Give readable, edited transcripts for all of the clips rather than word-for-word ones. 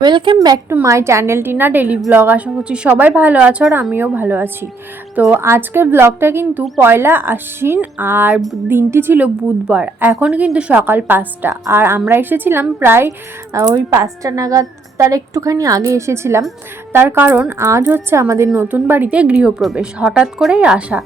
Welcome back to my channel Tina daily blog. আশা করছি সবাই ভালো আছো আর আমিও ভালো আছি। তো আজকের ব্লগটা কিন্তু পয়লা আশ্বিন আর দিনটি ছিল বুধবার। এখন কিন্তু সকাল 5টা আর আমরা এসেছিলাম প্রায় ওই 5টা নাগাদ, তার একটুখানি আগে এসেছিলাম। তার কারণ আজ হচ্ছে আমাদের নতুন বাড়িতে গৃহপ্রবেশ, হঠাৎ করেই আসা।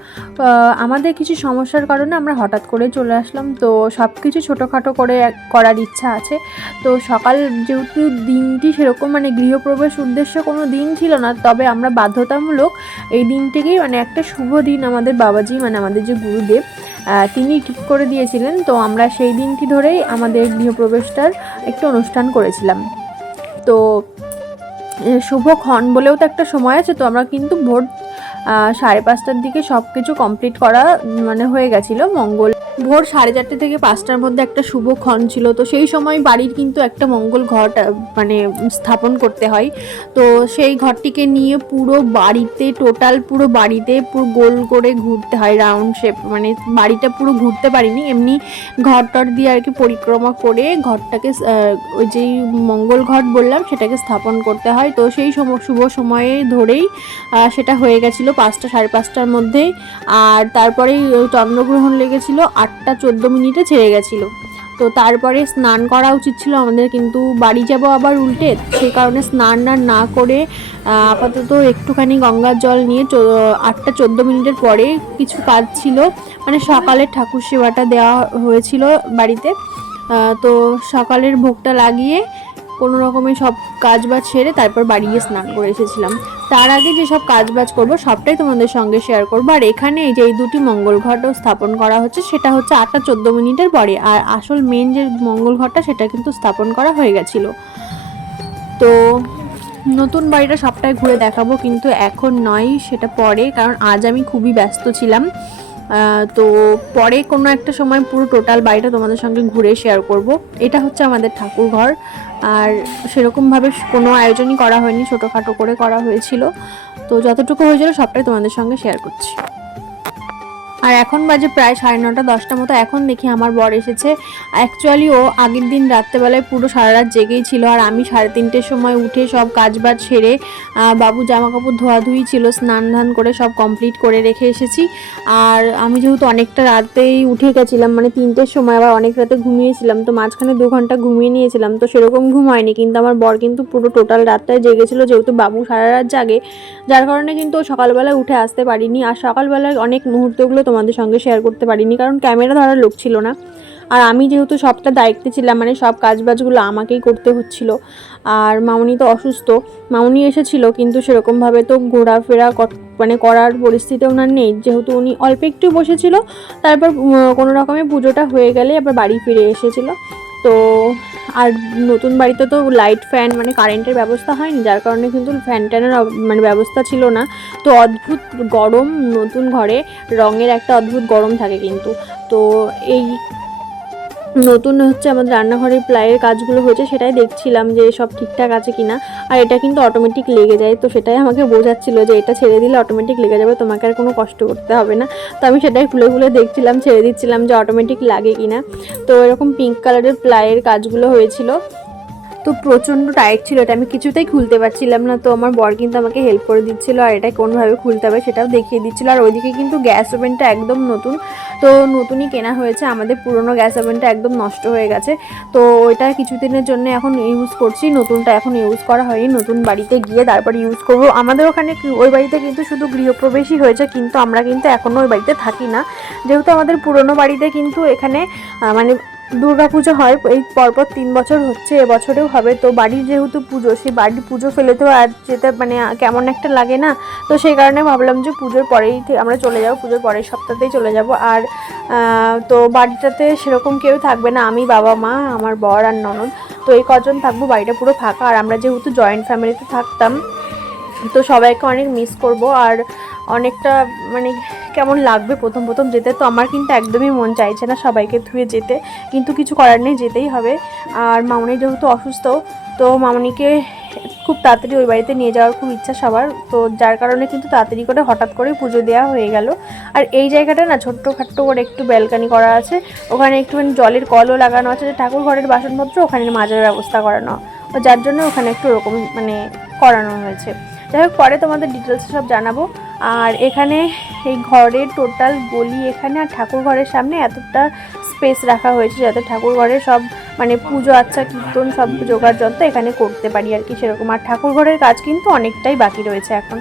আমাদের কিছু সমস্যার কারণে আমরা হঠাৎ করে চলে আসলাম। তো সব কিছু ছোটোখাটো করে করার ইচ্ছা আছে। তো সকাল যেহেতু দিনটি সেরকম গৃহপ্রবেশ উদ্দেশ্য কোনো দিন ছিল না, তবে আমরা বাধ্যতামূলক এই দিনটিকেই একটা শুভ দিন আমাদের বাবাজি আমাদের যে গুরুদেব তিনি ঠিক করে দিয়েছিলেন। তো আমরা সেই দিনটি ধরেই আমাদের গৃহপ্রবেশটার একটু অনুষ্ঠান করেছিলাম। তো শুভক্ষণ বলেও তো একটা সময় আছে। তো আমরা কিন্তু ভোর 5:30টার দিকে সব কিছু কমপ্লিট করা হয়ে গেছিলো। ভোর 4:30 থেকে 5টার মধ্যে একটা শুভক্ষণ ছিল। তো সেই সময় বাড়ির কিন্তু একটা মঙ্গল ঘট স্থাপন করতে হয়। তো সেই ঘরটিকে নিয়ে পুরো বাড়িতে পুরো গোল করে ঘুরতে হয়, রাউন্ড শেপ। বাড়িটা পুরো ঘুরতে পারিনি, এমনি ঘরটর দিয়ে আর কি পরিক্রমা করে ঘরটাকে ওই যেই মঙ্গল ঘট বললাম সেটাকে স্থাপন করতে হয়। তো সেই শুভ সময়ে ধরেই সেটা হয়ে গেছিলো 5টা 5:30টার মধ্যেই। আর তারপরেই চন্দ্রগ্রহণ লেগেছিল 8:14 ছেড়ে গেছিলো। তো তারপরে স্নান করা উচিত ছিল আমাদের, কিন্তু বাড়ি যাব আবার উল্টে, সেই কারণে স্নান না করে আপাতত একটুখানি গঙ্গার জল নিয়ে 8:14 পরে কিছু কাজ ছিল, সকালের ঠাকুর সেবাটা দেওয়া হয়েছিল বাড়িতে। তো সকালের ভোগটা লাগিয়ে কোনো রকমের সব কাজবাজ সেরে তারপর বাড়ি গিয়ে স্নান করে এসেছিলাম। তার আগে যেসব কাজবাজ করবো সবটাই তোমাদের সঙ্গে শেয়ার করবো। আর এখানে এই যে এই দুটি মঙ্গল ঘটও স্থাপন করা হচ্ছে, সেটা হচ্ছে 8:14 পরে। আর আসল মেন যে মঙ্গল ঘটটা সেটা কিন্তু স্থাপন করা হয়ে গেছিলো। তো নতুন বাড়িটা সবটাই ঘুরে দেখাবো, কিন্তু এখন নয়, সেটা পরে, কারণ আজ আমি খুবই ব্যস্ত ছিলাম। তো পরে কোনো একটা সময় পুরো টোটাল বাড়িটা তোমাদের সঙ্গে ঘুরে শেয়ার করব। এটা হচ্ছে আমাদের ঠাকুর ঘর। আর সেরকমভাবে কোনো আয়োজনই করা হয়নি, ছোটোখাটো করে করা হয়েছিল। তো যতটুকু হয়েছিল সবটাই তোমাদের সঙ্গে শেয়ার করছি। আর এখন বাজে প্রায় 9:30 10টা মতো। এখন দেখি আমার বর এসেছে। অ্যাকচুয়ালি ও আগের দিন রাত্রেবেলায় পুরো সারা রাত জেগেই ছিল। আর আমি 3:30টার সময় উঠে সব কাজবাজ সেরে বাবু জামা কাপড় ধোয়াধুয়ি ছিল, স্নান ধান করে সব কমপ্লিট করে রেখে এসেছি। আর আমি যেহেতু অনেকটা রাতেই উঠে গেছিলাম, 3টের সময়, আবার অনেক রাতে ঘুমিয়েছিলাম, তো মাঝখানে 2 ঘন্টা ঘুমিয়ে নিয়েছিলাম, তো সেরকম ঘুম হয়নি। কিন্তু আমার বর কিন্তু পুরো টোটাল রাতটায় জেগেছিল, যেহেতু বাবু সারা রাত জাগে, যার কারণে কিন্তু ও সকালবেলায় উঠে আসতে পারিনি। আর সকালবেলায় অনেক মুহূর্তগুলো তোমাদের সঙ্গে শেয়ার করতে পারিনি, কারণ ক্যামেরা ধরার লোক ছিল না। আর আমি যেহেতু সবটা দায়িত্বে ছিলাম, সব কাজবাজগুলো আমাকেই করতে হচ্ছিল। আর মামনি তো অসুস্থ, মামনি এসেছিল, কিন্তু সেরকমভাবে তো ঘোরাফেরা করার পরিস্থিতি ওনার নেই, যেহেতু উনি অল্প একটু বসেছিল। তারপর কোনো রকমের পুজোটা হয়ে গেলে আবার বাড়ি ফিরে এসেছিল। তো আর নতুন বাড়িতে তো লাইট ফ্যান কারেন্টের ব্যবস্থা হয়নি, যার কারণে কিন্তু ফ্যান ট্যানের ব্যবস্থা ছিল না। তো অদ্ভুত গরম, নতুন ঘরে রঙের একটা অদ্ভুত গরম থাকে কিন্তু। তো এই নতুন হচ্ছে আমাদের রান্নাঘরের প্লাইয়ের কাজগুলো হয়েছে, সেটাই দেখছিলাম যে সব ঠিকঠাক আছে কিনা। আর এটা কিন্তু অটোমেটিক লেগে যায়, তো সেটাই আমাকে বোঝাচ্ছিল যে এটা ছেড়ে দিলে অটোমেটিক লেগে যাবে, তোমাকে আর কোনো কষ্ট করতে হবে না। তো আমি সেটাই খুলে খুলে দেখছিলাম, ছেড়ে দিচ্ছিলাম যে অটোমেটিক লাগে কিনা। তো এরকম পিঙ্ক কালারের প্লাইয়ের কাজগুলো হয়েছিল। তো প্রচণ্ড টাইট ছিল, এটা আমি কিছুতেই খুলতে পারছিলাম না। তো আমার বর কিন্তু আমাকে হেল্প করে দিচ্ছিল, আর এটা কোনোভাবে খুলতে হবে সেটাও দেখিয়ে দিচ্ছিল। আর ওইদিকে কিন্তু গ্যাস ওভেনটা একদম নতুন, তো নতুনই কেনা হয়েছে। আমাদের পুরনো গ্যাস ওভেনটা একদম নষ্ট হয়ে গেছে, তো ওইটা কিছুদিনের জন্য এখন ইউজ করছি। নতুনটা এখন ইউজ করা হয়নি, নতুন বাড়িতে গিয়ে তারপর ইউজ করবো। আমাদের ওখানে ওই বাড়িতে কিন্তু শুধু গৃহপ্রবেশই হয়েছে, কিন্তু আমরা কিন্তু এখনও ওই বাড়িতে থাকি না, যেহেতু আমাদের পুরনো বাড়িতে কিন্তু এখানে দুর্গাপুজো হয়। এই পরপর 3 বছর হচ্ছে, এবছরেও হবে। তো বাড়ির যেহেতু পুজো, সেই বাড়ির পুজো ফেলে তো আর যেতে কেমন একটা লাগে না। তো সেই কারণে ভাবলাম যে পুজোর পরেই আমরা চলে যাব, পুজোর পরের সপ্তাহতেই চলে যাব। আর তো বাড়িটাতে সেরকম কেউ থাকবে না, আমি, বাবা, মা, আমার বর আর ননদ, তো এই কজন থাকবো। বাড়িটা পুরো ফাঁকা। আর আমরা যেহেতু জয়েন্ট ফ্যামিলিতে থাকতাম, তো সবাইকে অনেক মিস করব। আর অনেকটা কেমন লাগবে প্রথম প্রথম যেতে। তো আমার কিন্তু একদমই মন চাইছে না সবাইকে ধুয়ে যেতে, কিন্তু কিছু করার নেই, যেতেই হবে। আর মামনি যেহেতু অসুস্থ, তো মামনিকে খুব তাড়াতাড়ি ওই বাড়িতে নিয়ে যাওয়ার খুব ইচ্ছা সবার। তো যার কারণে কিন্তু তাড়াতাড়ি করে হঠাৎ করে পুজো দেওয়া হয়ে গেল। আর এই জায়গাটা না ছোট্ট করে একটু ব্যালকানি করা আছে, ওখানে একটুখানি জলের কলও লাগানো আছে, যে ঠাকুর ঘরের বাসনপত্র ওখানে মাজার ব্যবস্থা করানো যার জন্য ওখানে একটু ওরকম মানে করানো হয়েছে। যাই হোক, পরে তোমাদের ডিটেলস সব জানাবো। আর এখানে এই ঘরের টোটাল গলি এখানে আর ঠাকুর ঘরের সামনে এতটা স্পেস রাখা হয়েছে যাতে ঠাকুর ঘরে সব মানে পুজো আচ্ছা কীর্তন সব জোগাড় যন্ত্র এখানে করতে পারি আর কি সেরকম। আর ঠাকুর ঘরের কাজ কিন্তু অনেকটাই বাকি রয়েছে এখন।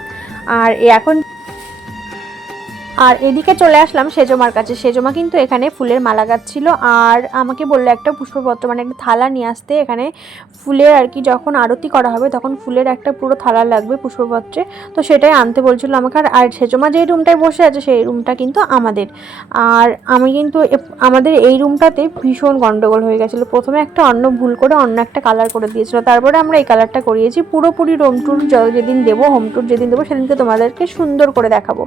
আর এদিকে চলে আসলাম সেজমার কাছে। সেজমা কিন্তু এখানে ফুলের মালা গাচ্ছিল, আর আমাকে বললো একটা পুষ্পপত্র মানে একটা থালা নিয়ে আসতে। এখানে ফুলের আর কি যখন আরতি করা হবে তখন ফুলের একটা পুরো থালা লাগবে পুষ্পপত্রে, তো সেটাই আনতে বলছিল আমাকে। আর সেজমা যেই রুমটায় বসে আছে সেই রুমটা কিন্তু আমাদের। আর আমি কিন্তু আমাদের এই রুমটাতে ভীষণ গন্ডগোল হয়ে গেছিলো। প্রথমে একটা অন্য ভুল করে অন্য একটা কালার করে দিয়েছিল, তারপরে আমরা এই কালারটা করিয়েছি। পুরোপুরি রুম ট্যুর যেদিন দেবো, হোম ট্যুর যেদিন দেবো সেদিনকে তোমাদেরকে সুন্দর করে দেখাবো।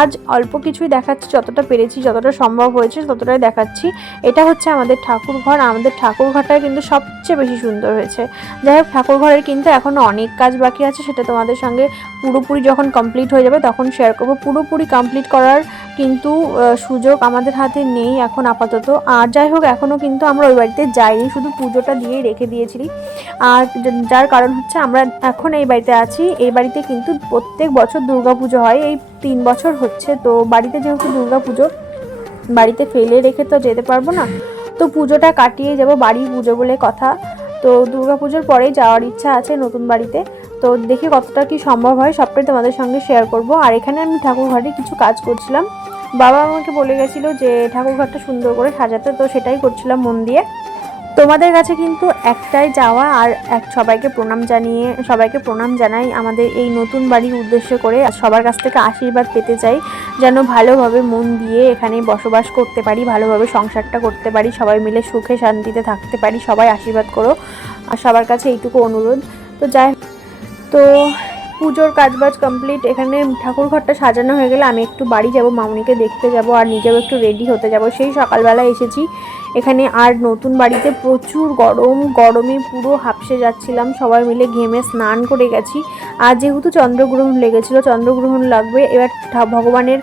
আজ অল্প কিছুই দেখাচ্ছি, যতটা পেরেছি যতটা সম্ভব হয়েছে ততটাই দেখাচ্ছি। এটা হচ্ছে আমাদের ঠাকুর ঘর। আমাদের ঠাকুর ঘরটা কিন্তু সবচেয়ে বেশি সুন্দর হয়েছে। যাই হোক, ঠাকুর ঘরের কিন্তু এখনও অনেক কাজ বাকি আছে, সেটা তোমাদের সঙ্গে পুরোপুরি যখন কমপ্লিট হয়ে যাবে তখন শেয়ার করবো। পুরোপুরি কমপ্লিট করার কিন্তু সুযোগ আমাদের হাতে নেই এখন আপাতত। আর যাই হোক, এখনও কিন্তু আমরা ওই বাড়িতে যাইনি, শুধু পুজোটা দিয়েই রেখে দিয়েছিলি। আর যার কারণ হচ্ছে আমরা এখন এই বাড়িতে আছি। এই বাড়িতে কিন্তু প্রত্যেক বছর দুর্গা পুজো হয়, এই 3 বছর হচ্ছে। তো বাড়িতে যেহেতু দুর্গা পুজো, বাড়িতে ফেলে রেখে তো যেতে পারবো না, তো পুজোটা কাটিয়ে যাব, বাড়ির পুজো বলে কথা। তো দুর্গা পুজোর পরেই যাওয়ার ইচ্ছা আছে নতুন বাড়িতে। তো দেখি কতটা কি সম্ভব হয়, সবটাই তোমাদের সঙ্গে শেয়ার করব। আর এখানে আমি ঠাকুর ঘরে কিছু কাজ করছিলাম। বাবা আমাকে বলে গেছিলো যে ঠাকুর ঘরটা সুন্দর করে সাজাতে, তো সেটাই করছিলাম মন দিয়ে। তোমাদের কাছে কিন্তু একটাই যাওয়া আর সবাইকে প্রণাম জানাই আমাদের এই নতুন বাড়ির উদ্দেশ্য করে। সবার কাছ থেকে আশীর্বাদ পেতে চাই যেন ভালোভাবে মন দিয়ে এখানে বসবাস করতে পারি, ভালোভাবে সংসারটা করতে পারি, সবাই মিলে সুখে শান্তিতে থাকতে পারি। সবাই আশীর্বাদ করো, আর সবার কাছে এইটুকু অনুরোধ। তো পুজোর কাজবাজ কমপ্লিট। এখানে ঠাকুর ঘরটা সাজানো হয়ে গেলে আমি একটু বাড়ি যাব, মামুনিকে দেখতে যাব, আর নিজেও একটু রেডি হতে যাব। সেই সকালবেলা এসেছি এখানে। আর নতুন বাড়িতে প্রচুর গরমে পুরো হাঁপসে যাচ্ছিলাম, সবাই মিলে ঘেমে স্নান করে গেছি। আর যেহেতু চন্দ্রগ্রহণ লেগেছিলো, চন্দ্রগ্রহণ লাগবে এবার ভগবানের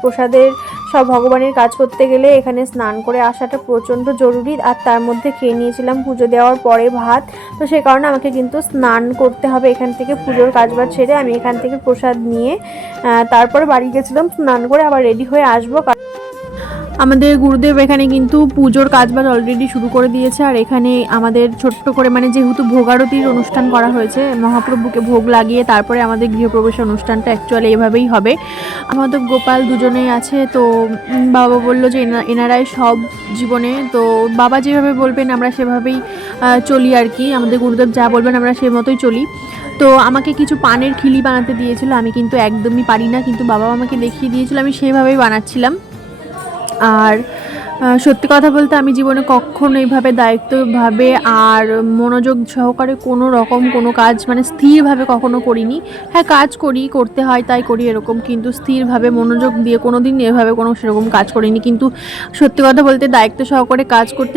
প্রসাদের সব ভগবানের কাজ করতে গেলে এখানে স্নান করে আসাটা প্রচণ্ড জরুরি। আর তার মধ্যে খেয়ে নিয়েছিলাম পুজো দেওয়ার পরে ভাত, তো সে কারণে আমাকে কিন্তু স্নান করতে হবে। এখান থেকে পুজোর কাজবাজ ছেড়ে আমি এখান থেকে প্রসাদ নিয়ে তারপরে বাড়ি গেছিলাম, স্নান করে আবার রেডি হয়ে আসবো। আমাদের গুরুদেব এখানে কিন্তু পুজোর কাজবাজ অলরেডি শুরু করে দিয়েছে। আর এখানে আমাদের ছোট্ট করে মানে যেহেতু ভোগারতির অনুষ্ঠান করা হয়েছে, মহাপ্রভুকে ভোগ লাগিয়ে তারপরে আমাদের গৃহপ্রবেশ অনুষ্ঠানটা অ্যাকচুয়ালি এভাবেই হবে। আমাদের গোপাল দুজনেই আছে, তো বাবা বলল যে এনারাই সব জীবনে, তো বাবা যেভাবে বলবেন আমরা সেভাবেই চলি আর কি। আমাদের গুরুদেব যা বলবেন আমরা সে মতোই চলি। তো আমাকে কিছু পানের খিলি বানাতে দিয়েছিল, আমি কিন্তু একদমই পারি না, কিন্তু বাবা আমাকে দেখিয়ে দিয়েছিল, আমি সেভাবেই বানাচ্ছিলাম। আর সত্যি কথা বলতে আমি জীবনে কখনো এইভাবে দায়িত্বভাবে আর মনোযোগ সহকারে কোনো কাজ মানে স্থিরভাবে কখনো করিনি। হ্যাঁ, কাজ করতে হয় তাই করি এরকম, কিন্তু স্থিরভাবে মনোযোগ দিয়ে কোনো দিন এভাবে কোনো সেরকম কাজ করিনি। কিন্তু সত্যি কথা বলতে দায়িত্ব সহকারে কাজ করতে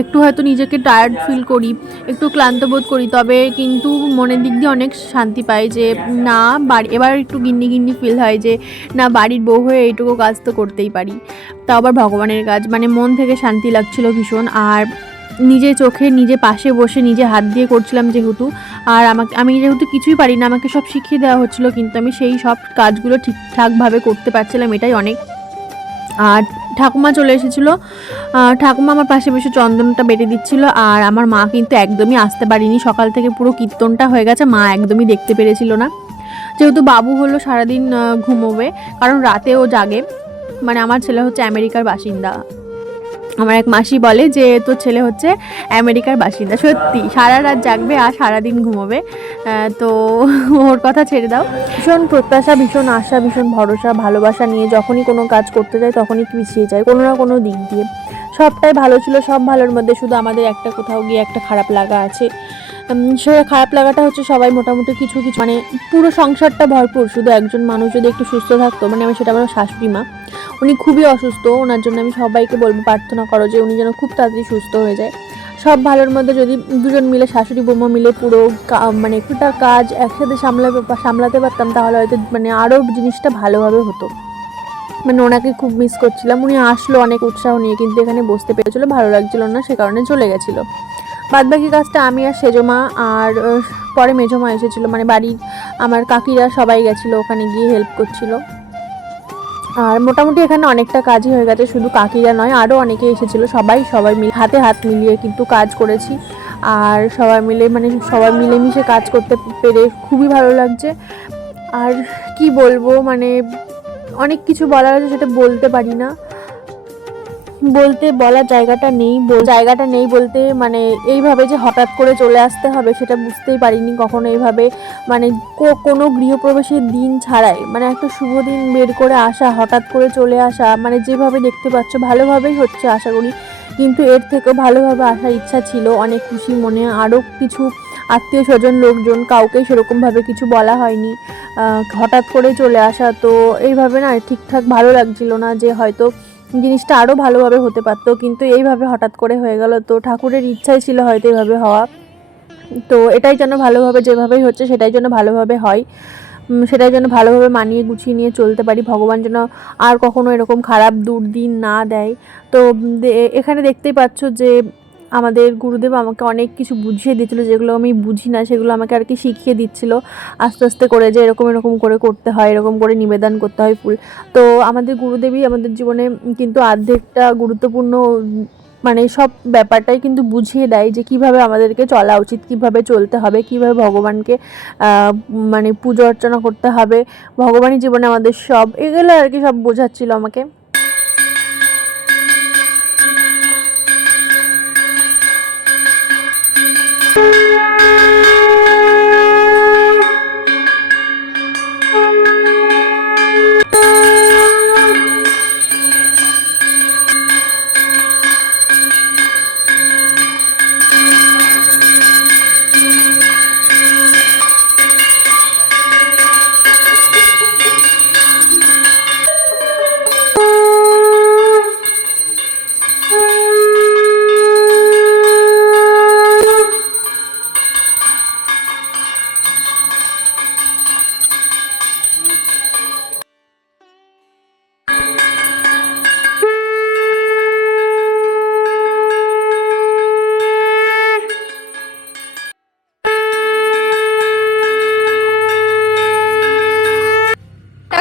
একটু হয়তো নিজেকে টায়ার্ড ফিল করি, একটু ক্লান্ত বোধ করি, তবে কিন্তু মনের দিক দিয়ে অনেক শান্তি পাই যে না এবার একটু গিন্নি ফিল হয় যে না বাড়ির বউ হয়ে এইটুকু কাজ তো করতেই পারি, তা আবার ভগবানের কাজ, মানে মন থেকে শান্তি লাগছিল ভীষণ। আর নিজে চোখে নিজে পাশে বসে নিজে হাত দিয়ে করছিলাম যেহেতু, আর আমি যেহেতু কিছুই পারি না, আমাকে সব শিখিয়ে দেওয়া হচ্ছিল, কিন্তু আমি সেই সব কাজগুলো ঠিকঠাকভাবে করতে পারছিলাম, এটাই অনেক। আর ঠাকুমা চলে এসেছিলো, ঠাকুমা আমার পাশে বসে চন্দনটা বেটে দিচ্ছিল। আর আমার মা কিন্তু একদমই আসতে পারিনি, সকাল থেকে পুরো কীর্তনটা হয়ে গেছে, মা একদমই দেখতে পেরেছিল না। যেহেতু বাবু হলো সারাদিন ঘুমোবে, কারণ রাতেও জাগে। মানে আমার ছেলে হচ্ছে আমেরিকার বাসিন্দা। আমার এক মাসি বলে যে তোর ছেলে হচ্ছে আমেরিকার বাসিন্দা, সত্যি সারা রাত জাগবে আর সারাদিন ঘুমোবে। তো ওর কথা ছেড়ে দাও। ভীষণ প্রত্যাশা, ভীষণ আশা, ভীষণ ভরসা, ভালোবাসা নিয়ে যখনই কোনো কাজ করতে যাই তখনই পিছিয়ে যায় কোনো না কোনো দিক দিয়ে। সবটাই ভালো ছিল, সব ভালোর মধ্যে শুধু আমাদের একটা কোথাও গিয়ে একটা খারাপ লাগা আছে। সে খারাপ লাগাটা হচ্ছে সবাই মোটামুটি কিছু মানে পুরো সংসারটা ভরপুর, শুধু একজন মানুষ যদি একটু সুস্থ থাকতো, মানে আমি সেটা আমার শাশুড়ি মা, উনি খুবই অসুস্থ, ওনার জন্য আমি সবাইকে বলবো প্রার্থনা করো যে উনি যেন খুব তাড়াতাড়ি সুস্থ হয়ে যায়। সব ভালোর মধ্যে যদি দুজন মিলে শাশুড়ি বৌমা মিলে পুরো মানে একটা কাজ একসাথে সামলাতে পারতাম তাহলে হয়তো মানে আরও জিনিসটা ভালোভাবে হতো। মানে ওনাকে খুব মিস করছিলাম, উনি আসলো অনেক উৎসাহ নিয়ে, কিন্তু এখানে বসতে পেরেছিল, ভালো লাগছিল না, সে কারণে চলে গেছিলো। বাদবাকি কাজটা আমি আর সেজমা আর পরে মেজমা এসেছিলো, মানে বাড়ির আমার কাকিরা সবাই গেছিলো ওখানে গিয়ে হেল্প করছিল। আর মোটামুটি এখানে অনেকটা কাজই হয়ে গেছে, শুধু কাকিরা নয় আরও অনেকে এসেছিলো, সবাই মিলে হাতে হাত মিলিয়ে কিন্তু কাজ করেছি। আর সবাই মিলেমিশে কাজ করতে পেরে খুবই ভালো লাগছে। আর কি বলবো, মানে অনেক কিছু বলার আছে, সেটা বলতে পারি না, বলার জায়গাটা নেই বলতে, মানে এইভাবে যে হঠাৎ করে চলে আসতে হবে সেটা বুঝতেই পারিনি কখনো। এইভাবে মানে কোনো গৃহপ্রবেশের দিন ছাড়াই, মানে একটা শুভ দিন বের করে আসা, হঠাৎ করে চলে আসা, মানে যেভাবে দেখতে পাচ্ছ ভালোভাবেই হচ্ছে আশা করি, কিন্তু এর থেকেও ভালোভাবে আসার ইচ্ছা ছিল। অনেক খুশি মনে, আরও কিছু আত্মীয় স্বজন লোকজন, কাউকে সেরকমভাবে কিছু বলা হয়নি, হঠাৎ করে চলে আসা, তো এইভাবে না ঠিকঠাক ভালো লাগছিল না, যে হয়তো জিনিসটা আরও ভালোভাবে হতে পারতো, কিন্তু এইভাবে হঠাৎ করে হয়ে গেল। তো ঠাকুরের ইচ্ছাই ছিল হয়তো এইভাবে হওয়া, তো এটাই যেন ভালোভাবে, যেভাবেই হচ্ছে সেটাই যেন ভালোভাবে হয়, সেটাই যেন ভালোভাবে মানিয়ে গুছিয়ে নিয়ে চলতে পারি, ভগবান যেন আর কখনো এরকম খারাপ দুর্দিন না দেয়। তো এখানে দেখতেই পাচ্ছ যে আমাদের গুরুদেব আমাকে অনেক কিছু বুঝিয়ে দিচ্ছিলো, যেগুলো আমি বুঝি না সেগুলো আমাকে আর কি শিখিয়ে দিচ্ছিলো আস্তে আস্তে করে, যে এরকম করে করতে হয়, এরকম করে নিবেদন করতে হয় ফুল। তো আমাদের গুরুদেবই আমাদের জীবনে কিন্তু অর্ধেকটা গুরুত্বপূর্ণ, মানে সব ব্যাপারটাই কিন্তু বুঝিয়ে দেয়, যে কিভাবে আমাদেরকে চলা উচিত, কিভাবে চলতে হবে, কিভাবে ভগবানকে মানে পুজো অর্চনা করতে হবে, ভগবানই জীবনে আমাদের সব, এগুলো আর কি সব বোঝাচ্ছিল আমাকে।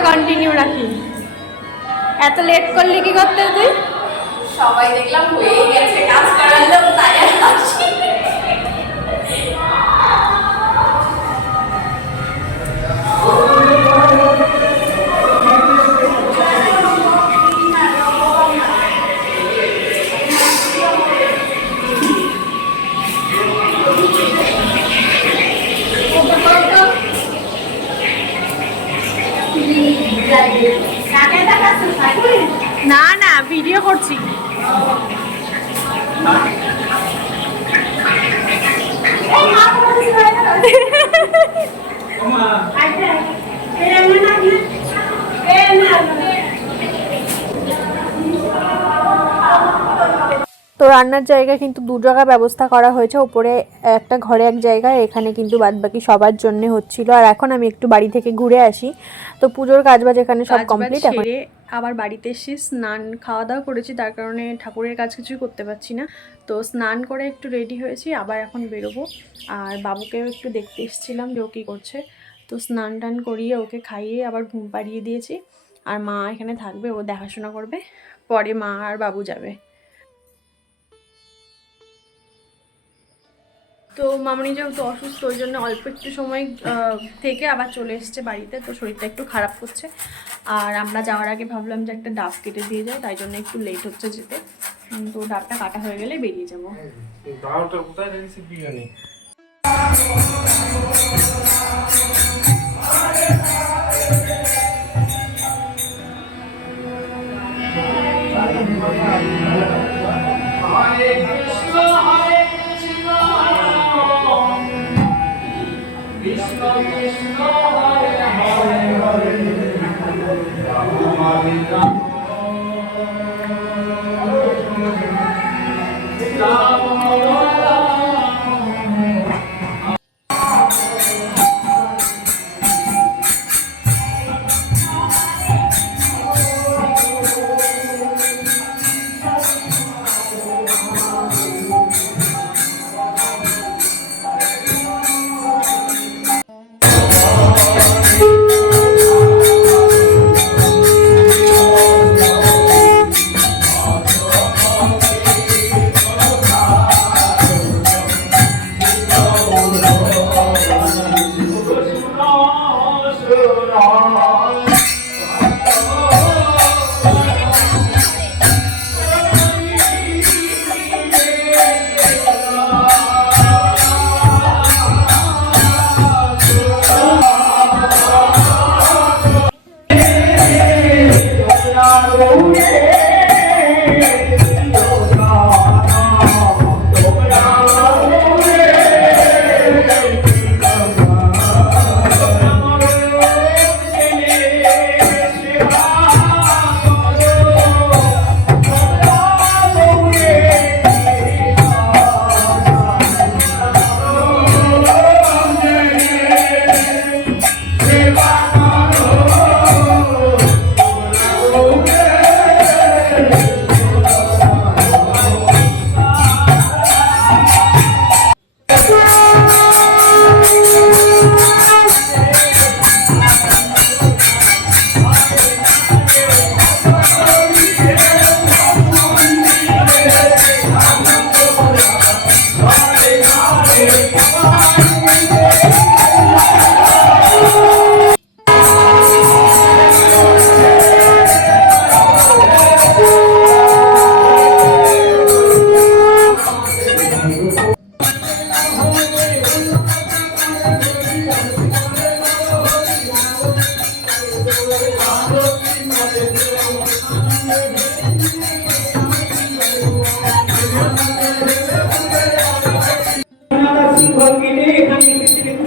কন্টিনিউ রাখি, এত লেট করলি কি করতে তুই? সবাই দেখলাম হয়ে গেছে, কাজ করার লোক তাই আর আসি। না না, ভিডিও করছি। তো রান্নার জায়গা কিন্তু দু জায়গায় ব্যবস্থা করা হয়েছে, ওপরে একটা ঘরে এক জায়গায়, এখানে কিন্তু বাদবাকি সবার জন্য হচ্ছিল। আর এখন আমি একটু বাড়ি থেকে ঘুরে আসি, তো পুজোর কাজবাজ এখানে সব কমপ্লিট। এখন আবার বাড়িতে এসে স্নান খাওয়া দাওয়া করেছি, তার কারণে ঠাকুরের কাজ কিছুই করতে পারছি না, তো স্নান করে একটু রেডি হয়েছি, আবার এখন বেরোবো। আর বাবুকেও একটু দেখতে এসেছিলাম যে ও কী করছে, তো স্নান টান করিয়ে ওকে খাইয়ে আবার ঘুম পাড়িয়ে দিয়েছি। আর মা এখানে থাকবে, ও দেখাশোনা করবে, পরে মা আর বাবু যাবে। তো মামনি যেহেতু অসুস্থ, ওই জন্য অল্প একটু সময় থেকে আবার চলে এসছে বাড়িতে, তো শরীরটা একটু খারাপ করছে। আর আমরা যাওয়ার আগে ভাবলাম যে একটা ডাব কেটে দিয়ে যায়, তাই জন্য একটু লেট হচ্ছে যেতে, তো ডাবটা কাটা হয়ে গেলে বেরিয়ে যাবো।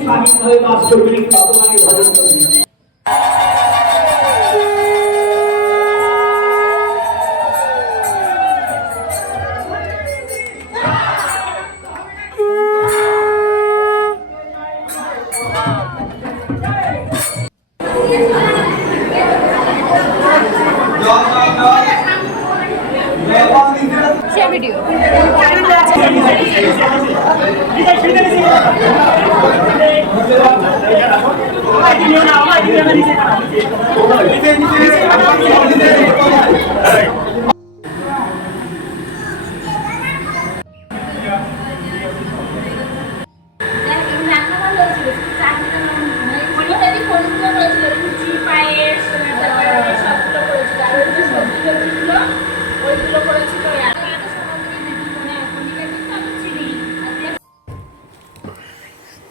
স্বাধীনভাবে বাস করবেন, ভগবানের ভজন করবেন।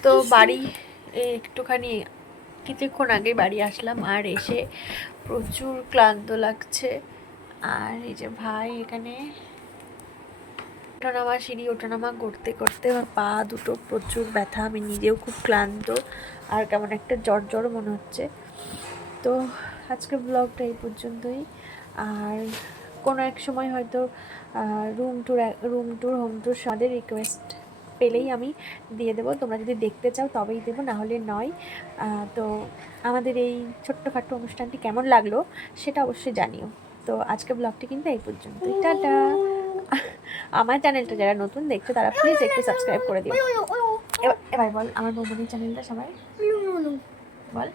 তো বাড়ি একটুখানি কিছুক্ষণ আগে বাড়ি আসলাম, আর এসে প্রচুর ক্লান্ত লাগছে। আর এই যে ভাই এখানে ওঠানামা সিঁড়ি ওঠানামা করতে করতে আমার পা দুটো প্রচুর ব্যথা, আমি নিজেও খুব ক্লান্ত আর কেমন একটা জ্বর জ্বর মনে হচ্ছে। তো আজকে ব্লগটা এই পর্যন্তই। আর কোনো এক সময় হয়তো রুম ট্যুর হোম ট্যুর সাদের রিকোয়েস্ট পেলেই আমি দিয়ে দেবো, তোমরা যদি দেখতে চাও তবেই দেবো, না হলে নয়। তো আমাদের এই ছোট্টখাট্টো অনুষ্ঠানটি কেমন লাগলো সেটা অবশ্যই জানিও। তো আজকে ব্লগটি কিন্তু এই পর্যন্তই, টাটা। আমার চ্যানেলটা যারা নতুন দেখছো তারা প্লিজ একটু সাবস্ক্রাইব করে দিও। এবার বল আমার বৌমনির চ্যানেলটা সবাই বল।